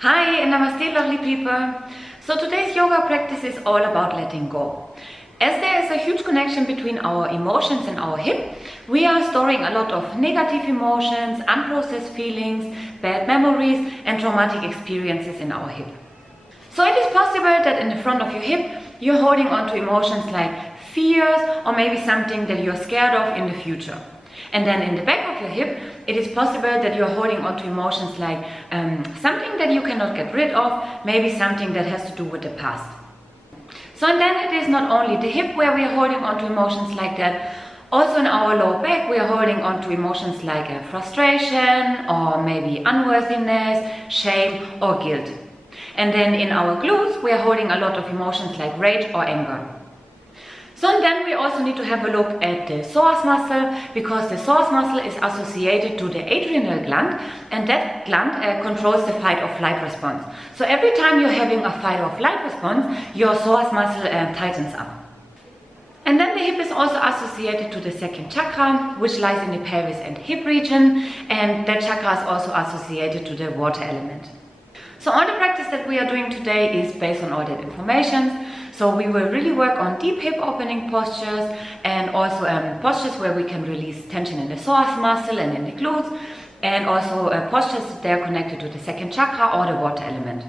Hi and Namaste, lovely people. So today's yoga practice is all about letting go. As there is a huge connection between our emotions and our hip, we are storing a lot of negative emotions, unprocessed feelings, bad memories and traumatic experiences in our hip. So it is possible that in the front of your hip, you're holding on to emotions like fears or maybe something that you're scared of in the future. And then in the back of your hip, it is possible that you're holding on to emotions like something that you cannot get rid of, maybe something that has to do with the past. So and then it is not only the hip where we are holding on to emotions like that, also in our lower back we are holding on to emotions like frustration or maybe unworthiness, shame or guilt. And then in our glutes we are holding a lot of emotions like rage or anger. So and then we also need to have a look at the psoas muscle, because the psoas muscle is associated to the adrenal gland, and that gland controls the fight or flight response. So every time you're having a fight or flight response, your psoas muscle tightens up. And then the hip is also associated to the second chakra, which lies in the pelvis and hip region, and that chakra is also associated to the water element. So all the practice that we are doing today is based on all that information. So we will really work on deep hip opening postures and also postures where we can release tension in the psoas muscle and in the glutes, and also postures that are connected to the second chakra or the water element.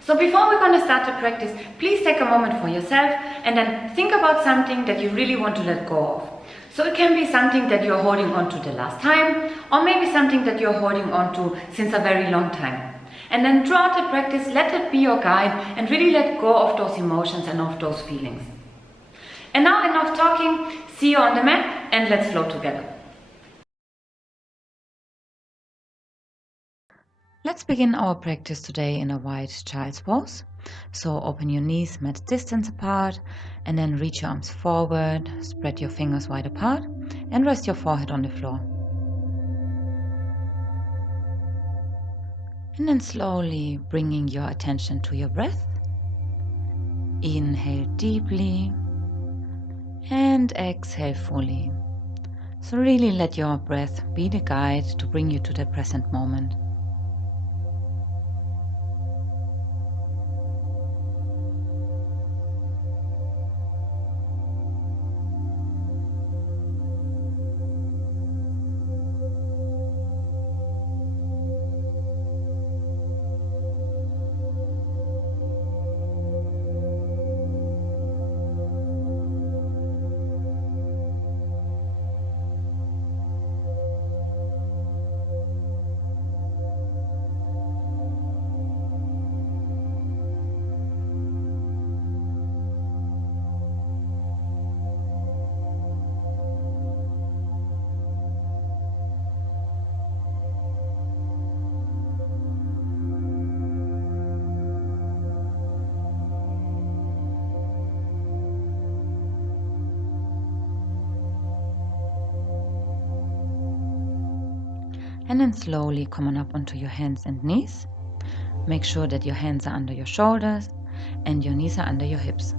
So before we're going to start the practice, please take a moment for yourself and then think about something that you really want to let go of. So it can be something that you're holding on to the last time, or maybe something that you're holding on to since a very long time. And then throughout the practice, let it be your guide and really let go of those emotions and of those feelings. And now enough talking, see you on the mat and let's flow together. Let's begin our practice today in a wide child's pose. So open your knees mat distance apart and then reach your arms forward, spread your fingers wide apart and rest your forehead on the floor. And then slowly bringing your attention to your breath. Inhale deeply and exhale fully. So really let your breath be the guide to bring you to the present moment. And then slowly come on up onto your hands and knees. Make sure that your hands are under your shoulders and your knees are under your hips.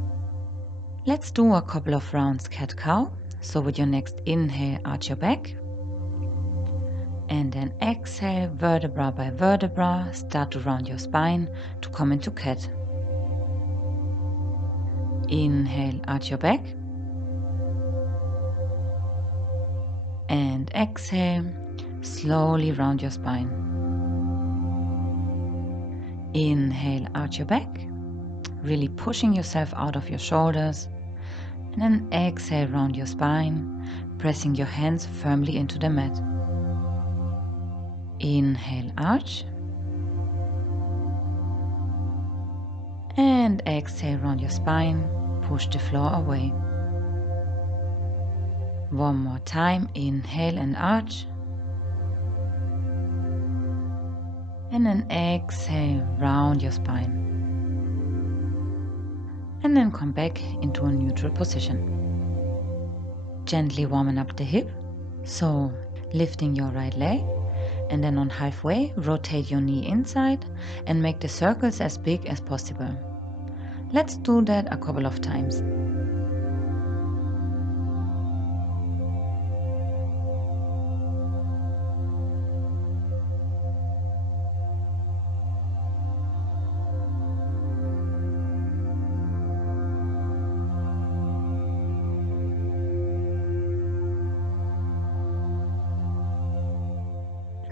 Let's do a couple of rounds cat-cow. So with your next inhale, arch your back. And then exhale, vertebra by vertebra, start to round your spine to come into cat. Inhale, arch your back. And exhale, slowly round your spine. Inhale, arch your back, really pushing yourself out of your shoulders. And then exhale, round your spine, pressing your hands firmly into the mat. Inhale, arch. And exhale, round your spine, push the floor away. One more time, inhale and arch. And then exhale, round your spine. And then come back into a neutral position. Gently warming up the hip. So lifting your right leg. And then on halfway, rotate your knee inside and make the circles as big as possible. Let's do that a couple of times.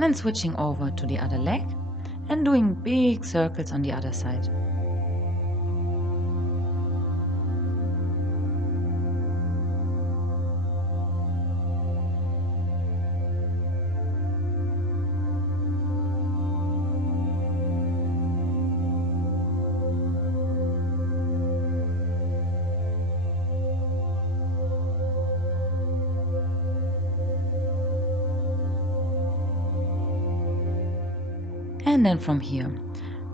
then switching over to the other leg and doing big circles on the other side. And then from here,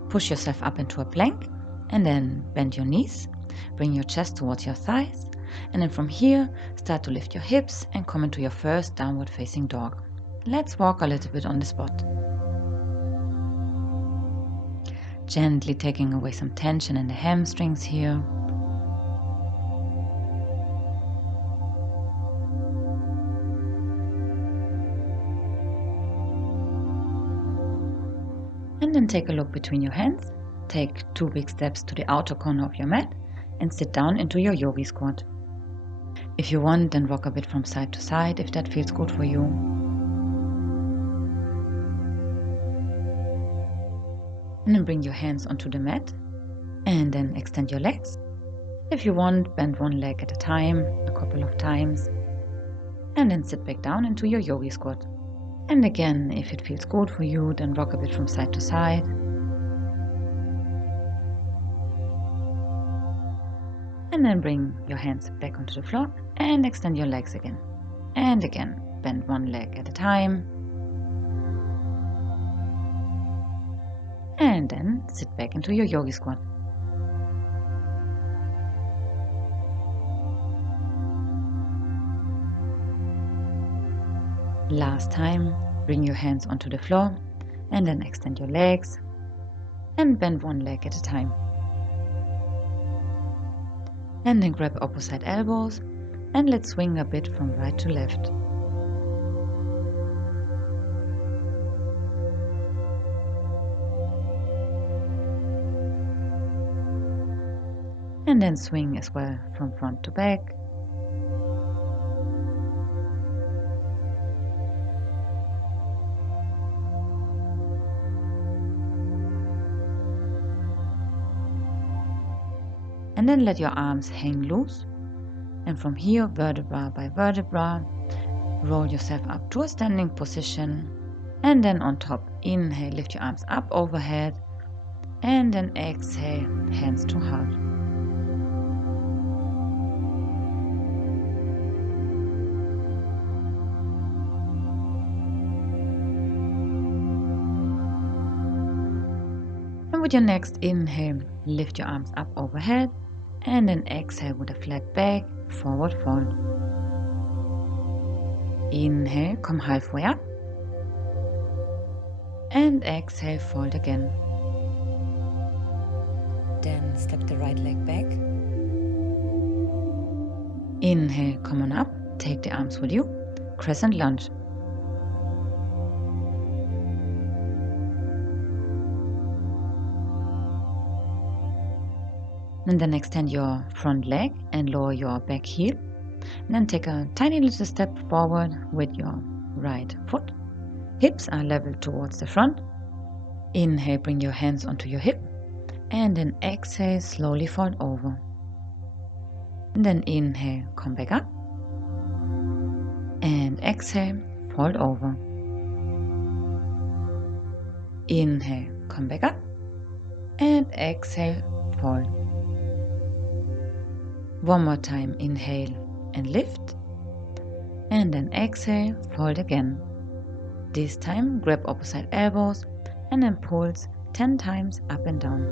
push yourself up into a plank and then bend your knees, bring your chest towards your thighs, and then from here, start to lift your hips and come into your first downward facing dog. Let's walk a little bit on the spot. Gently taking away some tension in the hamstrings here. And then take a look between your hands, take 2 big steps to the outer corner of your mat and sit down into your yogi squat. If you want, then rock a bit from side to side if that feels good for you. And then bring your hands onto the mat and then extend your legs. If you want, bend one leg at a time, a couple of times, and then sit back down into your yogi squat. And again, if it feels good for you, then rock a bit from side to side. And then bring your hands back onto the floor and extend your legs again. And again, bend one leg at a time. And then sit back into your yogi squat. Last time, bring your hands onto the floor and then extend your legs and bend one leg at a time. And then grab opposite elbows and let's swing a bit from right to left. And then swing as well from front to back. And then let your arms hang loose. And from here, vertebra by vertebra, roll yourself up to a standing position. And then on top, inhale, lift your arms up overhead. And then exhale, hands to heart. And with your next inhale, lift your arms up overhead. And then exhale with a flat back, forward fold. Inhale, come halfway up. And exhale, fold again. Then step the right leg back. Inhale, come on up, take the arms with you, crescent lunge. And then extend your front leg and lower your back heel. And then take a tiny little step forward with your right foot. Hips are level towards the front. Inhale, bring your hands onto your hip. And then exhale, slowly fold over. And then inhale, come back up. And exhale, fold over. Inhale, come back up. And exhale, fold. One more time, inhale and lift. And then exhale, fold again. This time, grab opposite elbows and then pulse 10 times up and down.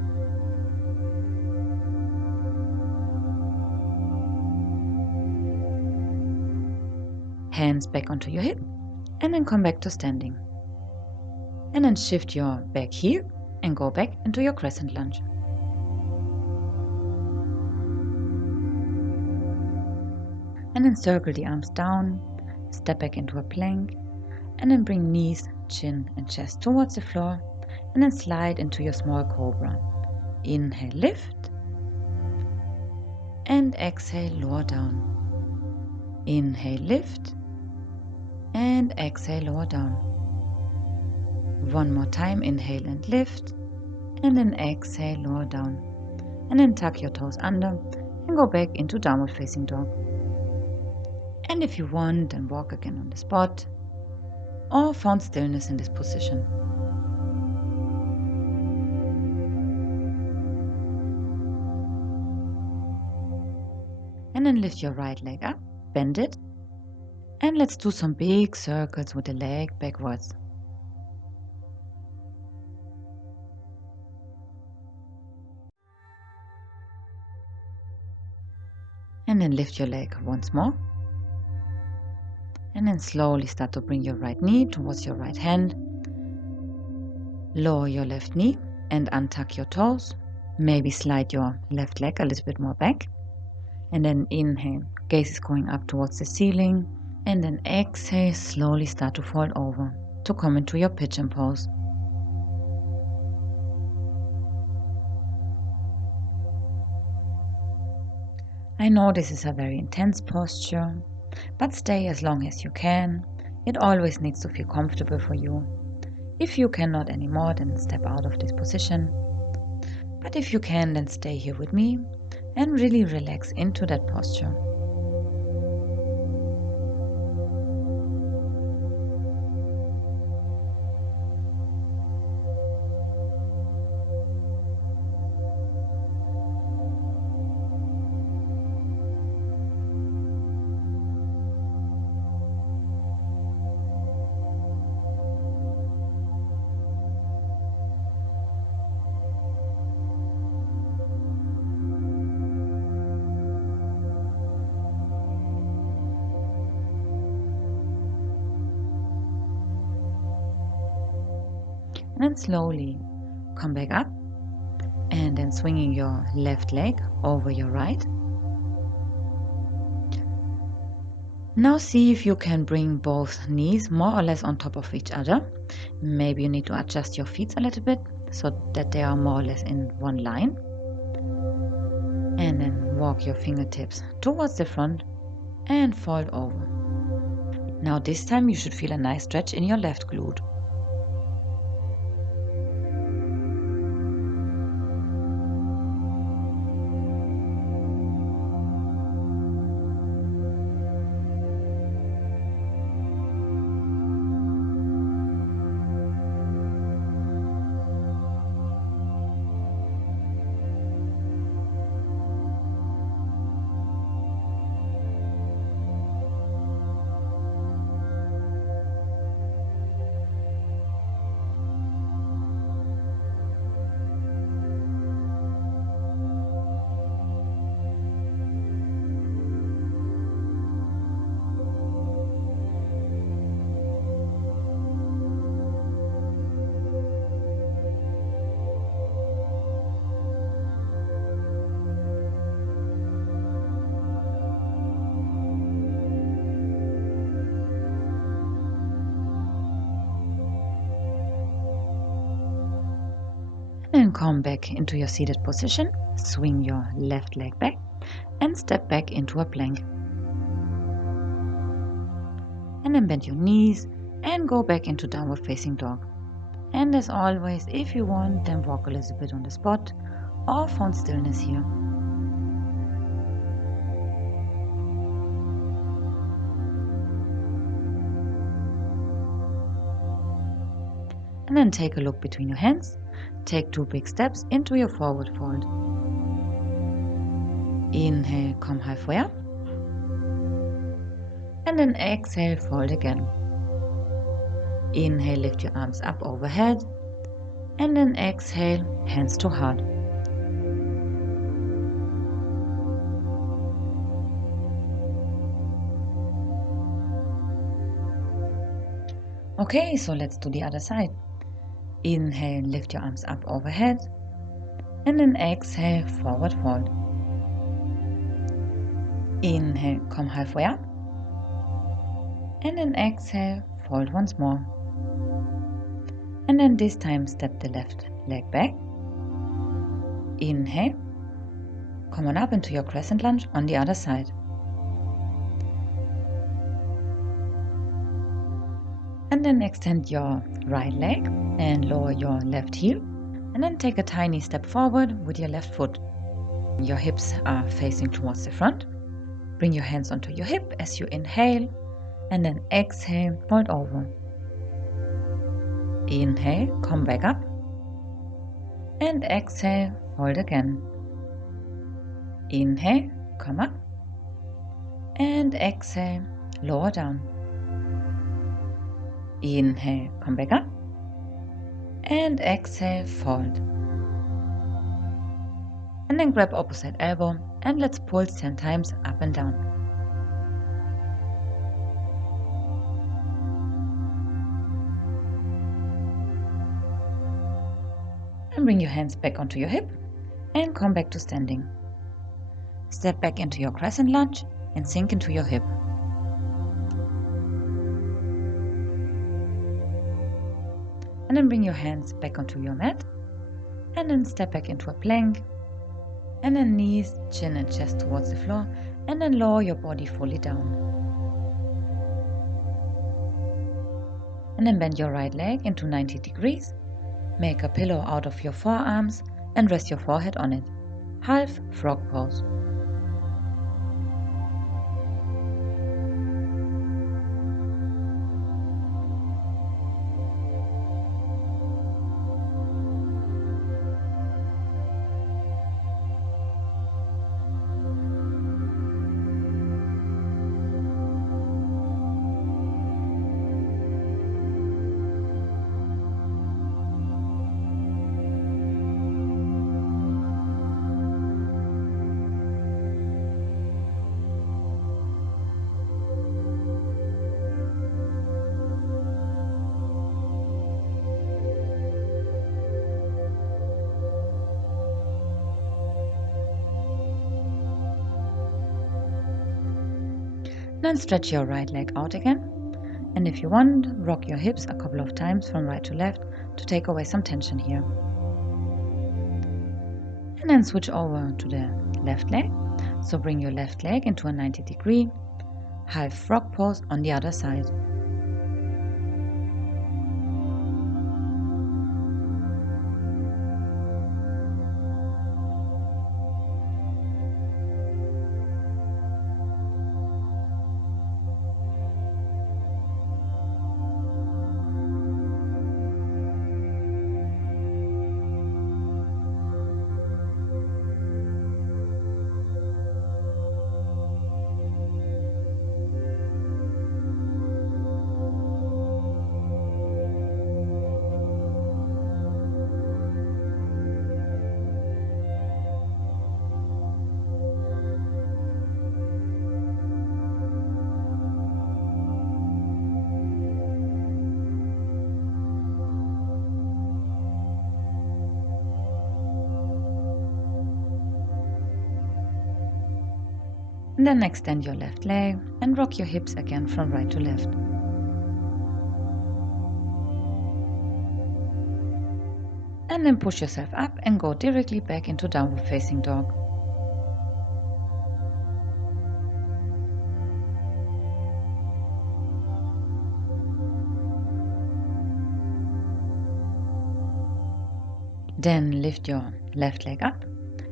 Hands back onto your hip and then come back to standing. And then shift your back heel and go back into your crescent lunge. And then circle the arms down, step back into a plank, and then bring knees, chin and chest towards the floor, and then slide into your small cobra. Inhale, lift, and exhale, lower down. Inhale, lift, and exhale, lower down. One more time, inhale and lift, and then exhale, lower down. And then tuck your toes under and go back into downward facing dog. And if you want, then walk again on the spot or find stillness in this position. And then lift your right leg up, bend it, and let's do some big circles with the leg backwards. And then lift your leg once more. And then slowly start to bring your right knee towards your right hand. Lower your left knee and untuck your toes. Maybe slide your left leg a little bit more back. And then inhale, gaze is going up towards the ceiling. And then exhale, slowly start to fall over to come into your pigeon pose. I know this is a very intense posture, but stay as long as you can. It always needs to feel comfortable for you. If you cannot anymore, then step out of this position. But if you can, then stay here with me and really relax into that posture. And then slowly come back up and then swinging your left leg over your right. Now see if you can bring both knees more or less on top of each other. Maybe you need to adjust your feet a little bit so that they are more or less in one line. And then walk your fingertips towards the front and fold over. Now this time you should feel a nice stretch in your left glute. And come back into your seated position, swing your left leg back and step back into a plank. And then bend your knees and go back into downward facing dog. And as always, if you want, then walk a little bit on the spot or find stillness here. And then take a look between your hands. Take 2 big steps into your forward fold. Inhale, come halfway up. And then exhale, fold again. Inhale, lift your arms up overhead. And then exhale, hands to heart. Okay, so let's do the other side. Inhale, lift your arms up overhead, and then exhale, forward fold. Inhale, come halfway up, and then exhale, fold once more. And then this time step the left leg back. Inhale, come on up into your crescent lunge on the other side. And And then extend your right leg and lower your left heel. And then take a tiny step forward with your left foot. Your hips are facing towards the front. Bring your hands onto your hip as you inhale. And then exhale, fold over. Inhale, come back up. And exhale, fold again. Inhale, come up. And exhale, lower down. Inhale, come back up. And exhale, fold. And then grab opposite elbow and let's pulse 10 times up and down. And bring your hands back onto your hip and come back to standing. Step back into your crescent lunge and sink into your hip. And then bring your hands back onto your mat and then step back into a plank. And then knees, chin and chest towards the floor and then lower your body fully down. And then bend your right leg into 90 degrees. Make a pillow out of your forearms and rest your forehead on it. Half frog pose. Then stretch your right leg out again. And if you want, rock your hips a couple of times from right to left to take away some tension here. And then switch over to the left leg. So bring your left leg into a 90 degree, half frog pose on the other side. And then extend your left leg and rock your hips again from right to left. And then push yourself up and go directly back into downward facing dog. Then lift your left leg up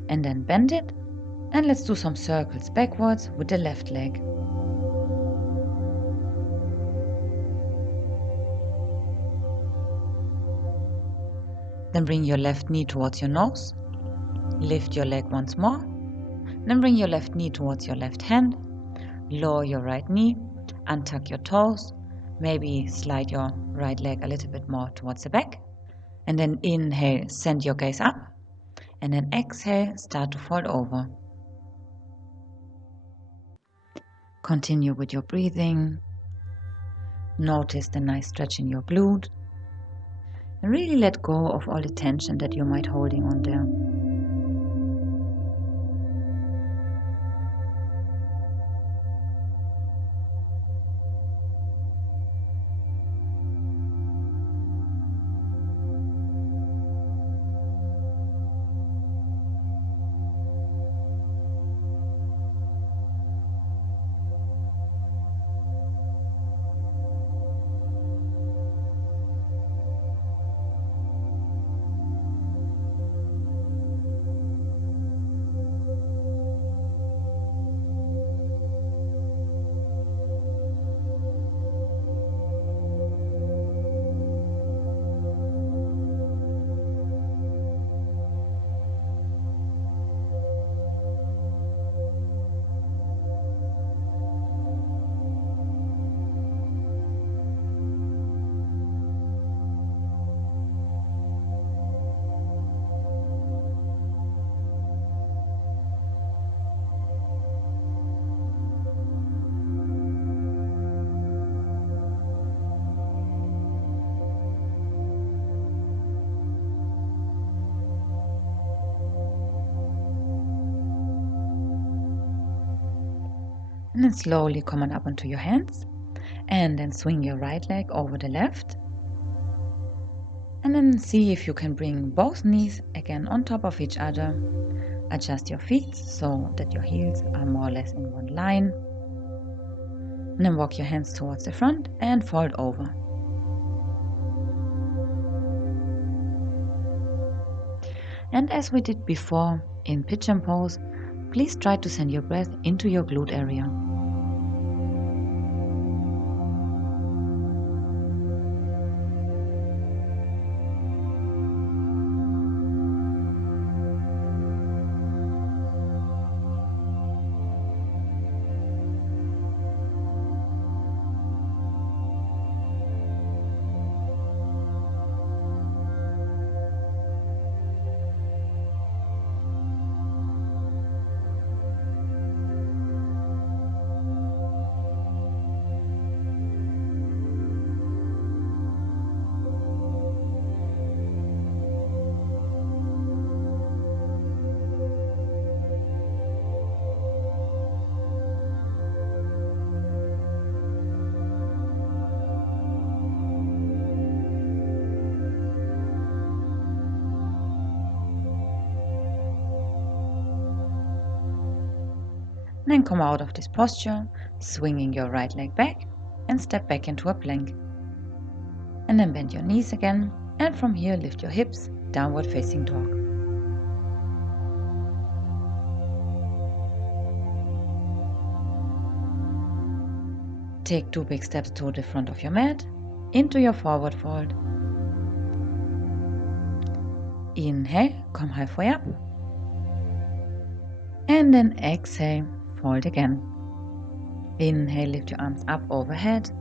and then bend it. And let's do some circles backwards with the left leg. Then bring your left knee towards your nose. Lift your leg once more. Then bring your left knee towards your left hand. Lower your right knee. Untuck your toes. Maybe slide your right leg a little bit more towards the back. And then inhale, send your gaze up. And then exhale, start to fold over. Continue with your breathing. Notice the nice stretch in your glute. And really let go of all the tension that you might be holding on there. And then slowly come on up onto your hands. And then swing your right leg over the left. And then see if you can bring both knees again on top of each other. Adjust your feet so that your heels are more or less in one line. And then walk your hands towards the front and fold over. And as we did before in pigeon pose, please try to send your breath into your glute area. Then come out of this posture, swinging your right leg back and step back into a plank. And then bend your knees again, and from here lift your hips, downward facing dog. Take 2 big steps to the front of your mat, into your forward fold. Inhale, come halfway up. And then exhale, fold again. Inhale, lift your arms up overhead.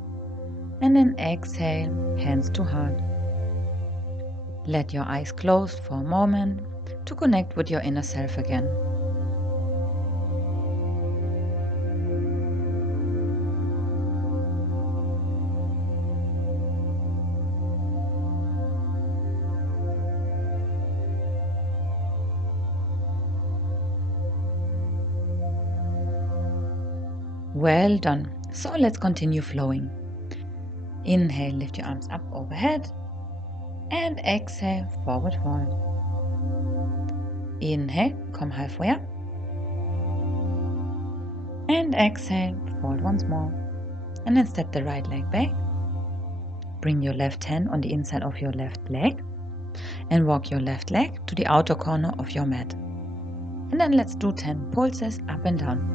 And then exhale, hands to heart. Let your eyes close for a moment to connect with your inner self again. Well done. So let's continue flowing. Inhale, lift your arms up overhead. And exhale, forward fold. Inhale, come halfway up. And exhale, fold once more. And then step the right leg back. Bring your left hand on the inside of your left leg. And walk your left leg to the outer corner of your mat. And then let's do 10 pulses up and down.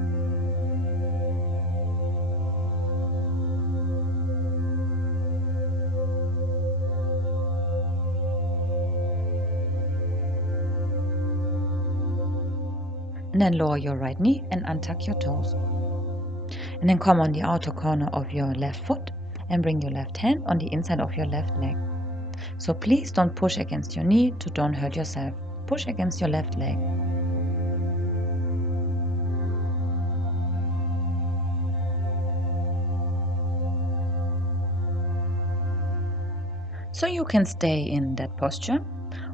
And then lower your right knee and untuck your toes. And then come on the outer corner of your left foot and bring your left hand on the inside of your left leg. So please don't push against your knee to don't hurt yourself. Push against your left leg. So you can stay in that posture,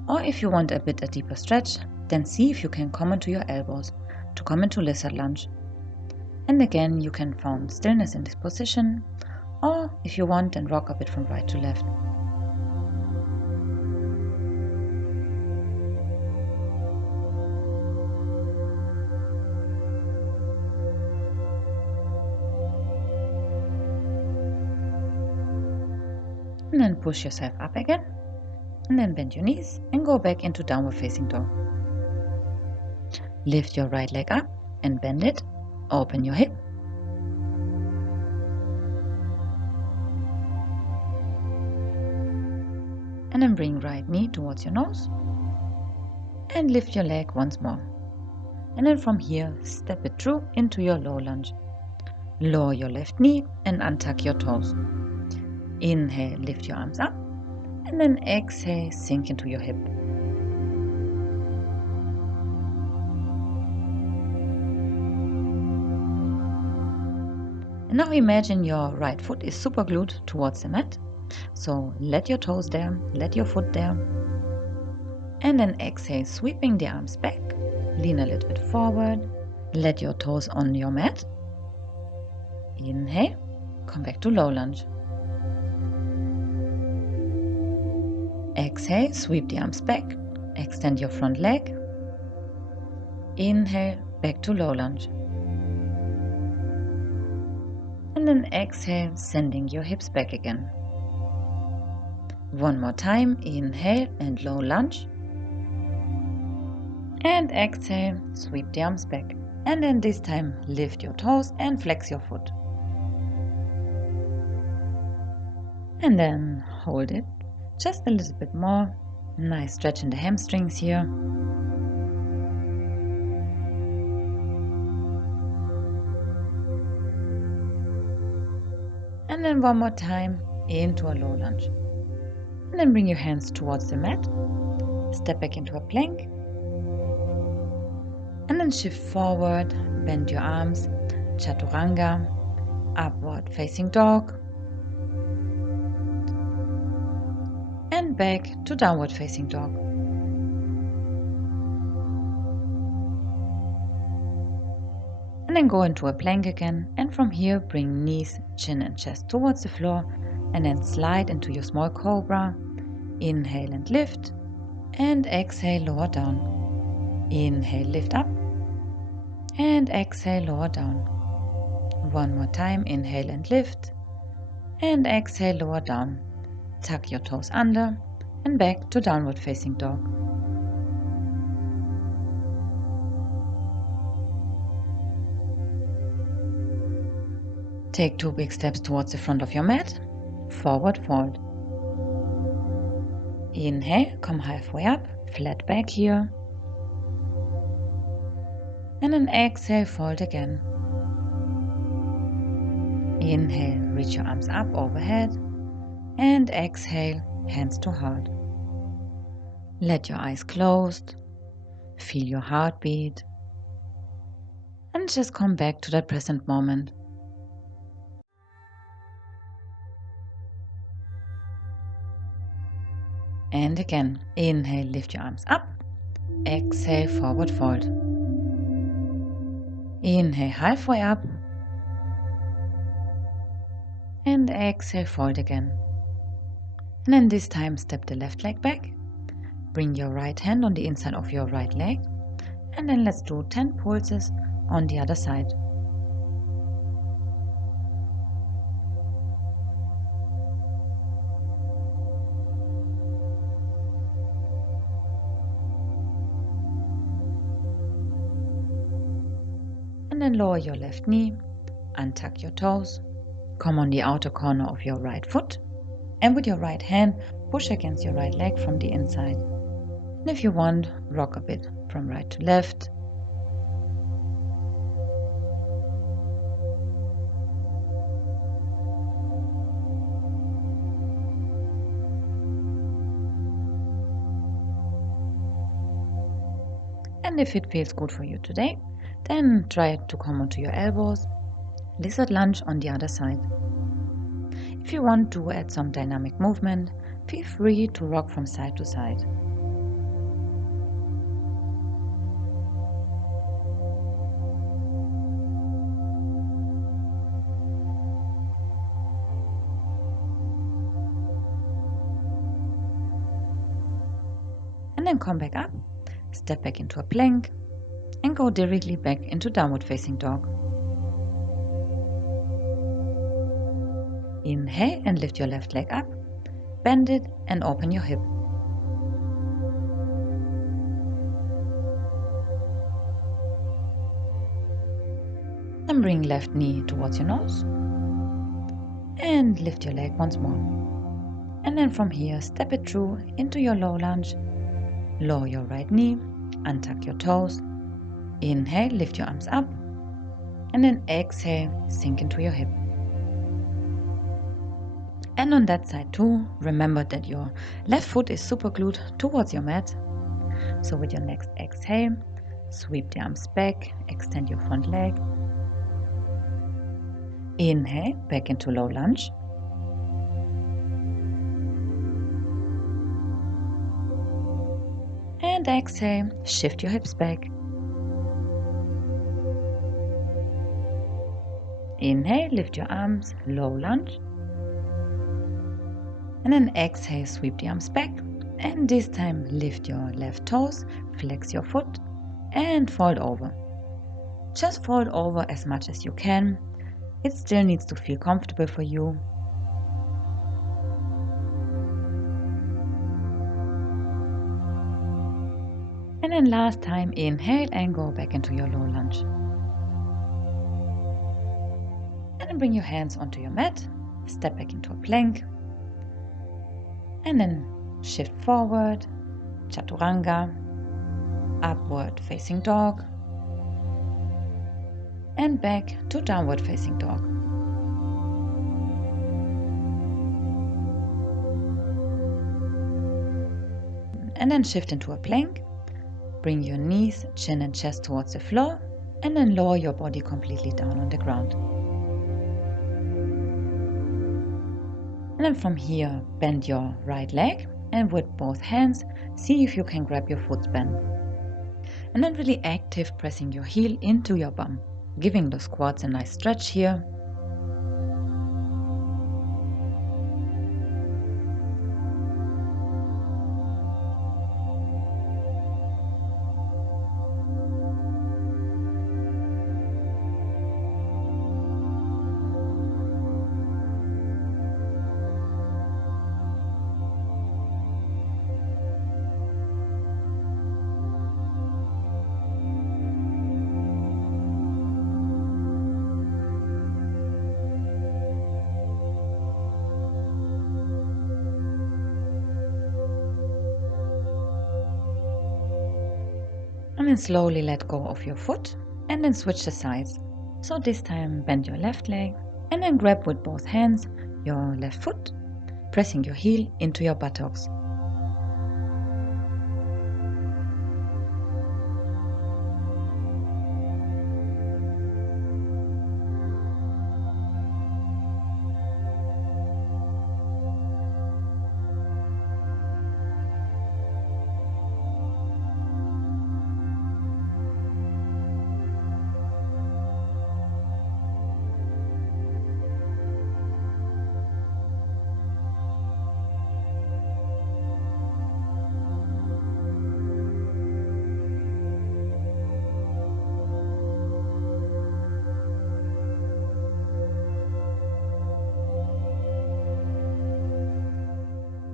or if you want a deeper stretch, then see if you can come into your elbows to come into lizard lunge. And again, you can find stillness in this position, or if you want, then rock a bit from right to left. And then push yourself up again, and then bend your knees and go back into downward facing dog. Lift your right leg up and bend it. Open your hip. And then bring right knee towards your nose. And lift your leg once more. And then from here, step it through into your low lunge. Lower your left knee and untuck your toes. Inhale, lift your arms up. And then exhale, sink into your hip. And now imagine your right foot is super glued towards the mat. So let your toes there, let your foot there. And then exhale, sweeping the arms back. Lean a little bit forward. Let your toes on your mat. Inhale, come back to low lunge. Exhale, sweep the arms back, extend your front leg. Inhale, back to low lunge. And then exhale, sending your hips back again. One more time, inhale and low lunge. And exhale, sweep the arms back. And then this time, lift your toes and flex your foot. And then hold it just a little bit more. Nice stretch in the hamstrings here. And then one more time into a low lunge. And then bring your hands towards the mat. Step back into a plank. And then shift forward, bend your arms, chaturanga, upward facing dog. And back to downward facing dog. And then go into a plank again, and from here bring knees, chin and chest towards the floor, and then slide into your small cobra. Inhale and lift, and exhale, lower down. Inhale, lift up, and exhale, lower down. One more time, inhale and lift, and exhale, lower down. Tuck your toes under and back to downward facing dog. Take 2 big steps towards the front of your mat. Forward fold. Inhale, come halfway up, flat back here. And then exhale, fold again. Inhale, reach your arms up overhead. And exhale, hands to heart. Let your eyes closed. Feel your heartbeat. And just come back to that present moment. And again, inhale, lift your arms up. Exhale, forward fold. Inhale, halfway up. And exhale, fold again. And then this time, step the left leg back. Bring your right hand on the inside of your right leg. And then let's do 10 pulses on the other side. And then lower your left knee, untuck your toes, come on the outer corner of your right foot, and with your right hand, push against your right leg from the inside. And if you want, rock a bit from right to left. And if it feels good for you today, then try to come onto your elbows, lizard lunge on the other side. If you want to add some dynamic movement, feel free to rock from side to side. And then come back up, step back into a plank, and go directly back into downward facing dog. Inhale and lift your left leg up, bend it and open your hip. And bring left knee towards your nose and lift your leg once more. And then from here, step it through into your low lunge. Lower your right knee, untuck your toes. Inhale, lift your arms up, and then exhale, sink into your hip. And on that side too, remember that your left foot is super glued towards your mat. So with your next exhale, sweep the arms back, extend your front leg. Inhale, back into low lunge. And exhale, shift your hips back. Inhale, lift your arms, low lunge. And then exhale, sweep the arms back. And this time lift your left toes, flex your foot and fold over. Just fold over as much as you can. It still needs to feel comfortable for you. And then last time, inhale and go back into your low lunge. And then bring your hands onto your mat, step back into a plank. And then shift forward, chaturanga, upward facing dog, and back to downward facing dog. And then shift into a plank. Bring your knees, chin and chest towards the floor, and then lower your body completely down on the ground. And then from here, bend your right leg and with both hands, see if you can grab your foot span. And then really active, pressing your heel into your bum, giving the squats a nice stretch here. And then slowly let go of your foot and then switch the sides. So this time bend your left leg and then grab with both hands your left foot, pressing your heel into your buttocks.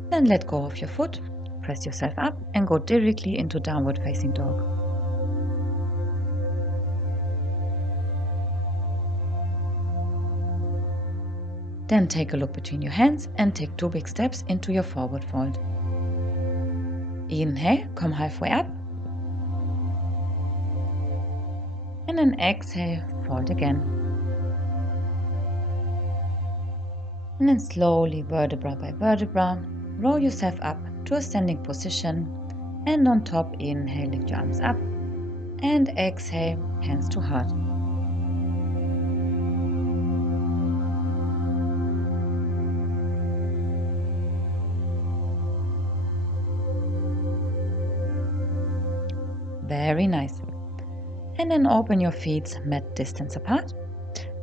Then let go of your foot, press yourself up and go directly into downward facing dog. Then take a look between your hands and take 2 big steps into your forward fold. Inhale, come halfway up. And then exhale, fold again. And then slowly, vertebra by vertebra, roll yourself up to a standing position, and on top, inhale, lift your arms up, and exhale, hands to heart. Very nice. And then open your feet mat distance apart,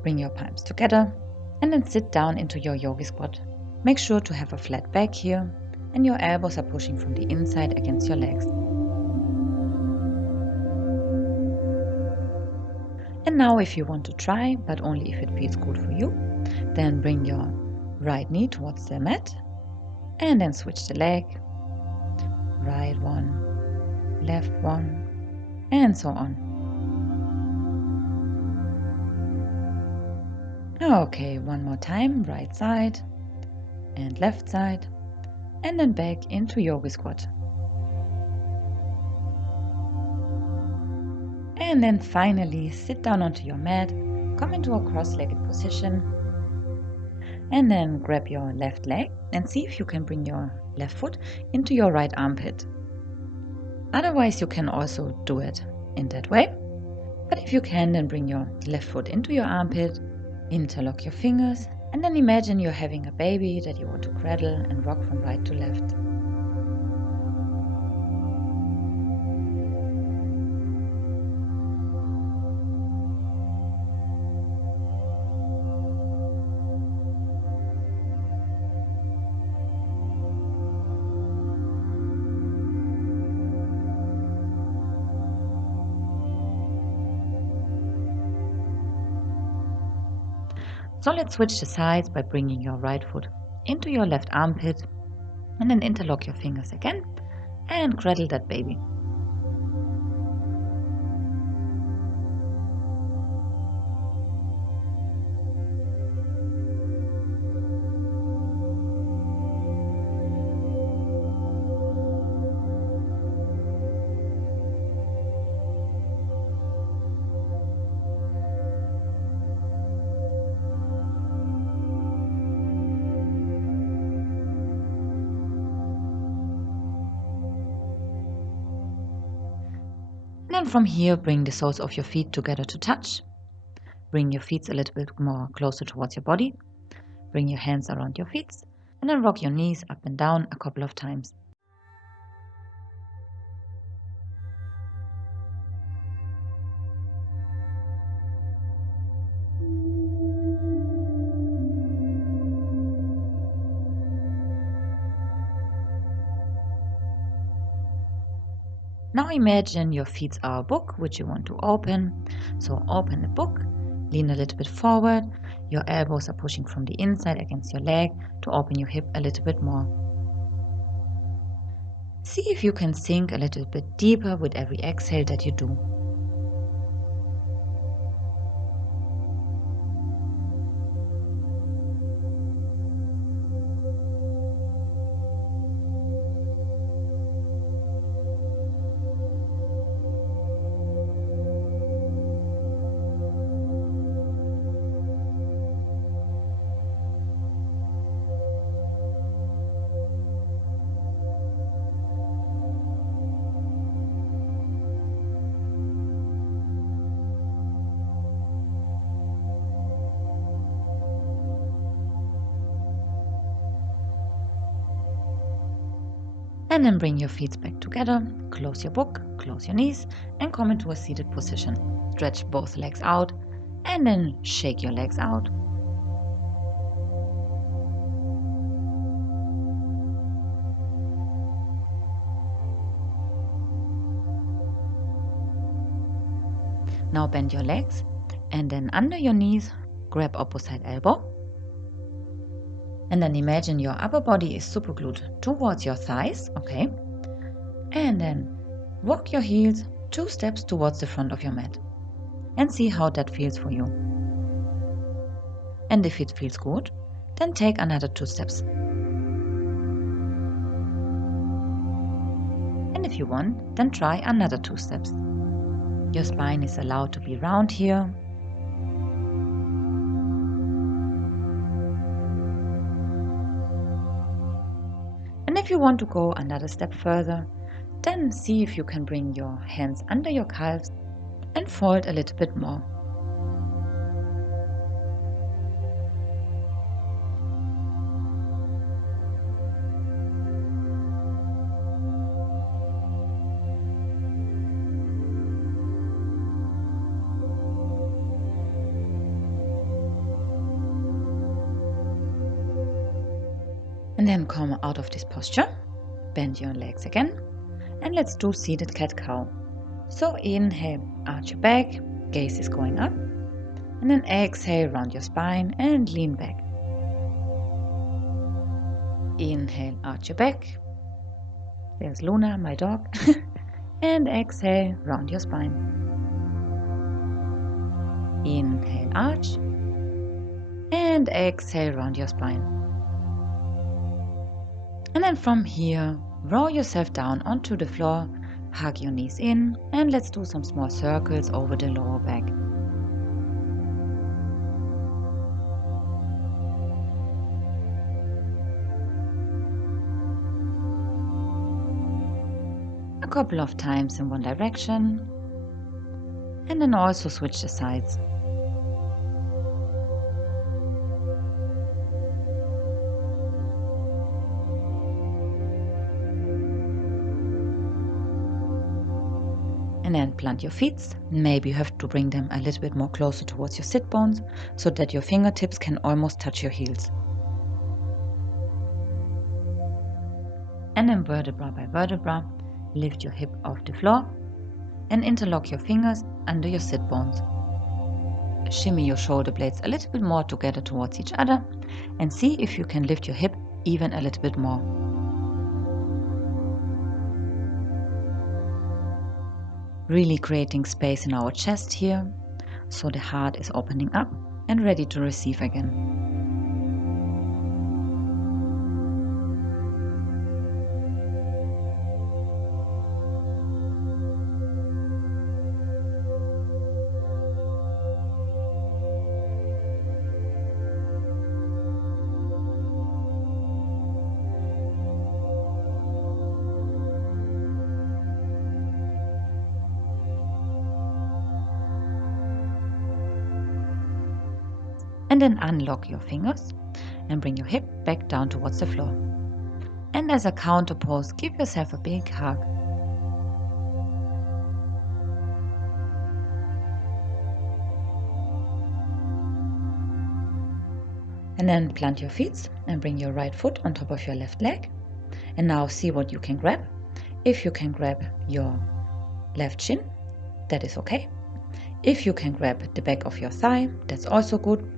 bring your palms together, and then sit down into your yogi squat. Make sure to have a flat back here and your elbows are pushing from the inside against your legs. And now if you want to try, but only if it feels good for you, then bring your right knee towards the mat and then switch the leg. Right one, left one, and so on. Okay, one more time, right side and left side, and then back into yogi squat. And then finally sit down onto your mat, come into a cross-legged position, and then grab your left leg and see if you can bring your left foot into your right armpit. Otherwise you can also do it in that way, but if you can, then bring your left foot into your armpit, interlock your fingers, and then imagine you're having a baby that you want to cradle and rock from right to left. So let's switch the sides by bringing your right foot into your left armpit and then interlock your fingers again and cradle that baby. And then from here, bring the soles of your feet together to touch. Bring your feet a little bit more closer towards your body. Bring your hands around your feet and then rock your knees up and down a couple of times. Now imagine your feet are a book which you want to open. So open the book, lean a little bit forward. Your elbows are pushing from the inside against your leg to open your hip a little bit more. See if you can sink a little bit deeper with every exhale that you do. And then bring your feet back together, close your book, close your knees, and come into a seated position. Stretch both legs out, and then shake your legs out. Now bend your legs, and then under your knees, grab opposite elbow. And then imagine your upper body is super glued towards your thighs, okay? And then walk your heels 2 steps towards the front of your mat and see how that feels for you. And if it feels good, then take another 2 steps. And if you want, then try another 2 steps. Your spine is allowed to be round here. And if you want to go another step further, then see if you can bring your hands under your calves and fold a little bit more. And then come out of this posture, bend your legs again, and let's do seated cat-cow. So inhale, arch your back, gaze is going up, and then exhale, round your spine and lean back. Inhale, arch your back. There's Luna, my dog. And exhale, round your spine. Inhale, arch, and exhale, round your spine. And then from here, roll yourself down onto the floor, hug your knees in, and let's do some small circles over the lower back. A couple of times in one direction, and then also switch the sides. And then plant your feet. Maybe you have to bring them a little bit more closer towards your sit bones so that your fingertips can almost touch your heels. And then vertebra by vertebra, lift your hip off the floor and interlock your fingers under your sit bones. shimmy your shoulder blades a little bit more together towards each other and see if you can lift your hip even a little bit more. Really creating space in our chest here, so the heart is opening up and ready to receive again. And then unlock your fingers and bring your hip back down towards the floor. And as a counter pose, give yourself a big hug. And then plant your feet and bring your right foot on top of your left leg. And now see what you can grab. If you can grab your left shin, that is okay. If you can grab the back of your thigh, that's also good.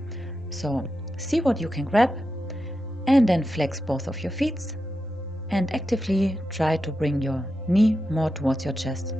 So see what you can grab and then flex both of your feet and actively try to bring your knee more towards your chest.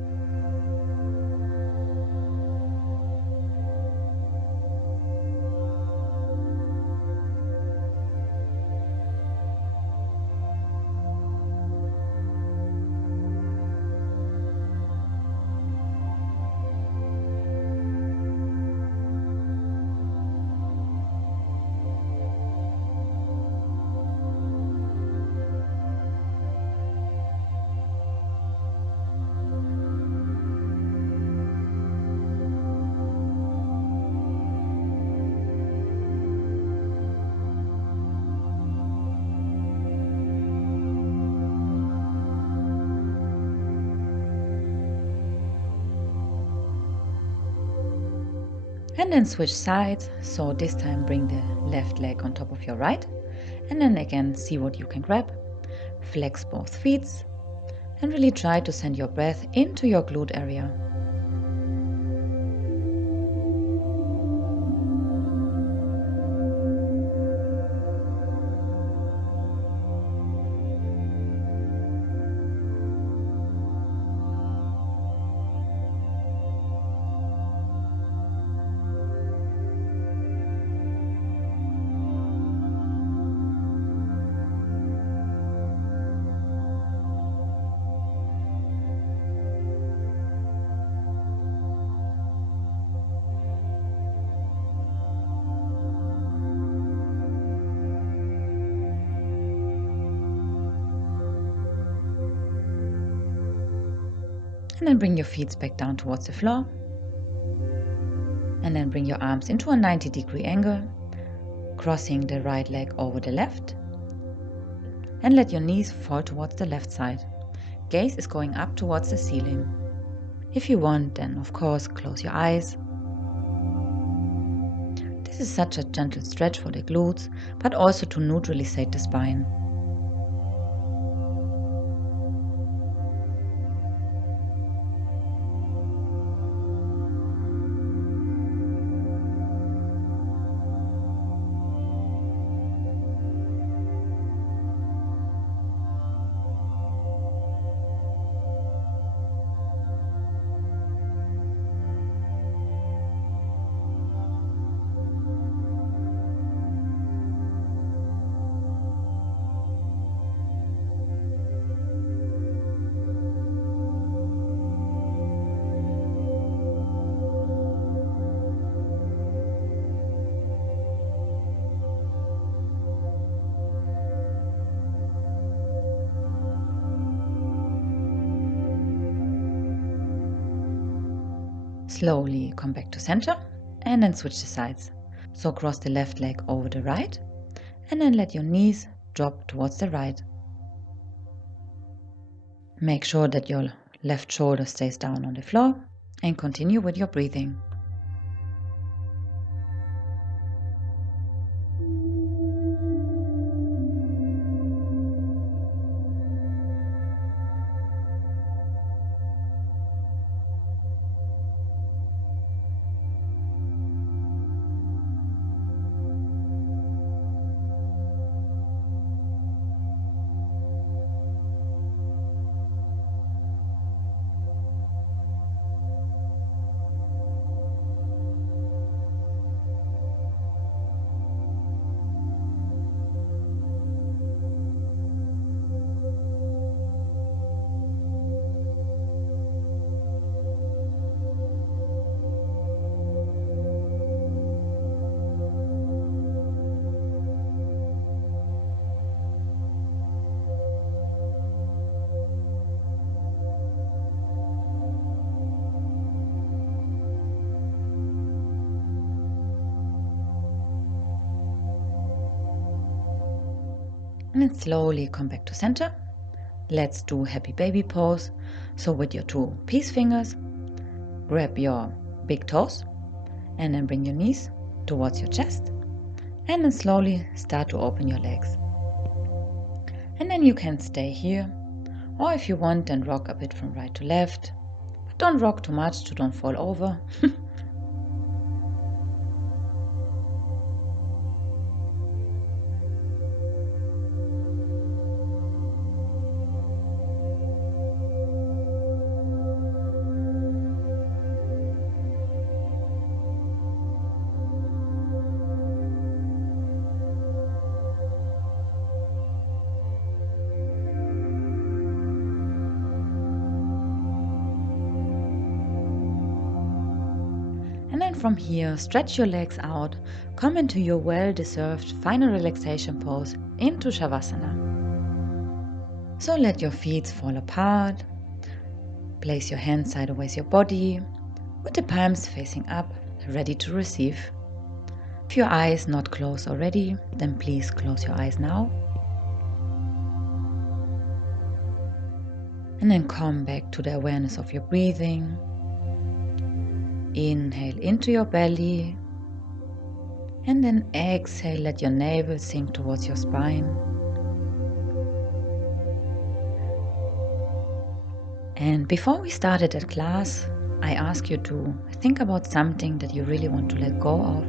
And then switch sides, so this time bring the left leg on top of your right, and then again see what you can grab. Flex both feet and really try to send your breath into your glute area. And then bring your feet back down towards the floor. And then bring your arms into a 90-degree angle, crossing the right leg over the left. And let your knees fall towards the left side. Gaze is going up towards the ceiling. If you want, then of course close your eyes. This is such a gentle stretch for the glutes, but also to neutralize the spine. Slowly come back to center and then switch the sides. So cross the left leg over the right and then let your knees drop towards the right. Make sure that your left shoulder stays down on the floor and continue with your breathing. And then slowly come back to center. Let's do happy baby pose. So with your 2 peace fingers, grab your big toes and then bring your knees towards your chest. And then slowly start to open your legs. And then you can stay here. Or if you want, then rock a bit from right to left. But don't rock too much to don't fall over. And then from here, stretch your legs out, come into your well-deserved final relaxation pose into shavasana. So let your feet fall apart, place your hands sideways your body, with the palms facing up, ready to receive. If your eyes not closed already, then please close your eyes now. And then come back to the awareness of your breathing. Inhale into your belly, and then exhale, let your navel sink towards your spine. And before we started that class, I ask you to think about something that you really want to let go of.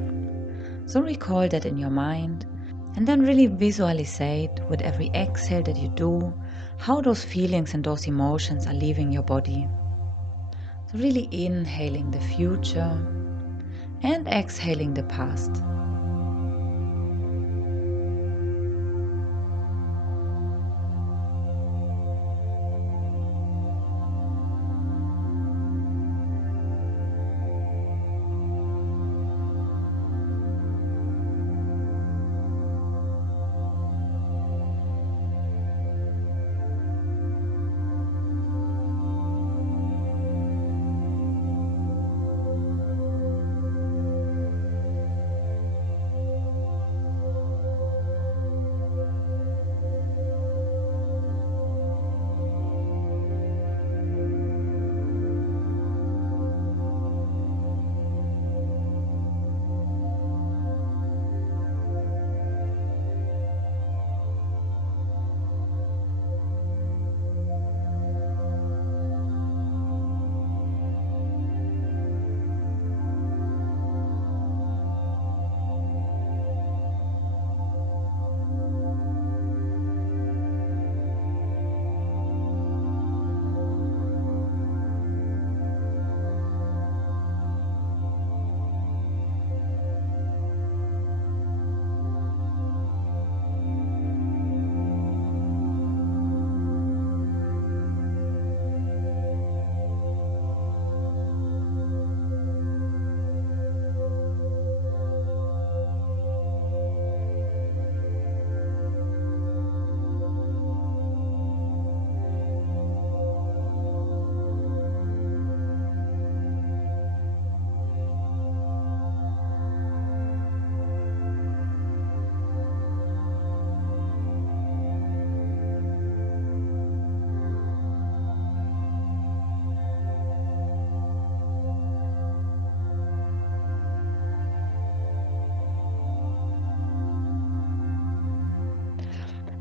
So recall that in your mind, and then really visualize it with every exhale that you do, how those feelings and those emotions are leaving your body. So really inhaling the future and exhaling the past.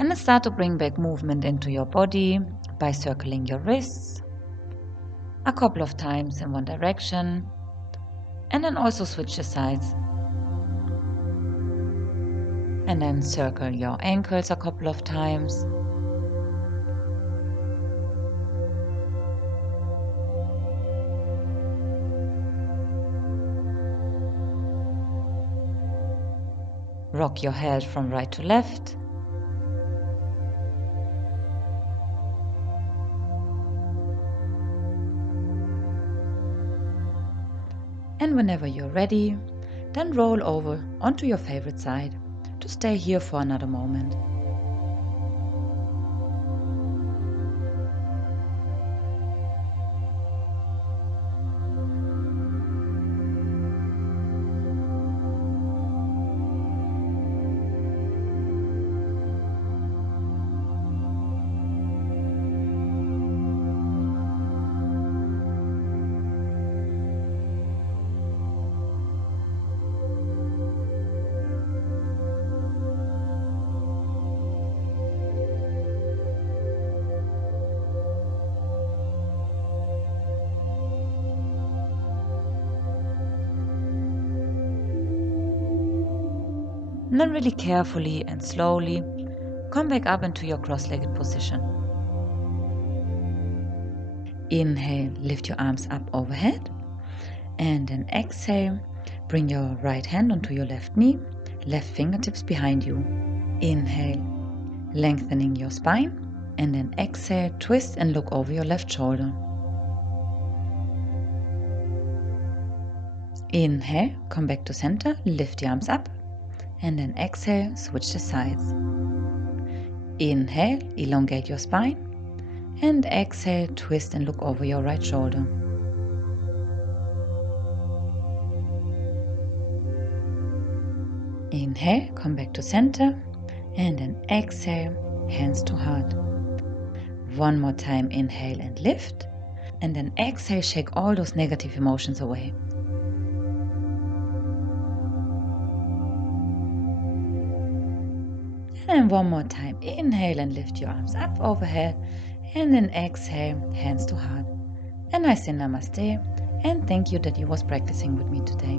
And then start to bring back movement into your body by circling your wrists a couple of times in one direction, and then also switch the sides. And then circle your ankles a couple of times. Rock your head from right to left. And whenever you're ready, then roll over onto your favorite side to stay here for another moment. And then really carefully and slowly come back up into your cross-legged position. Inhale, lift your arms up overhead. And then exhale, bring your right hand onto your left knee, left fingertips behind you. Inhale, lengthening your spine. And then exhale, twist and look over your left shoulder. Inhale, come back to center, lift the arms up. And then exhale, switch the sides. Inhale, elongate your spine. And exhale, twist and look over your right shoulder. Inhale, come back to center. And then exhale, hands to heart. One more time, inhale and lift. And then exhale, shake all those negative emotions away. And one more time, inhale and lift your arms up overhead. And then exhale, hands to heart. And I say namaste and thank you that you was practicing with me today.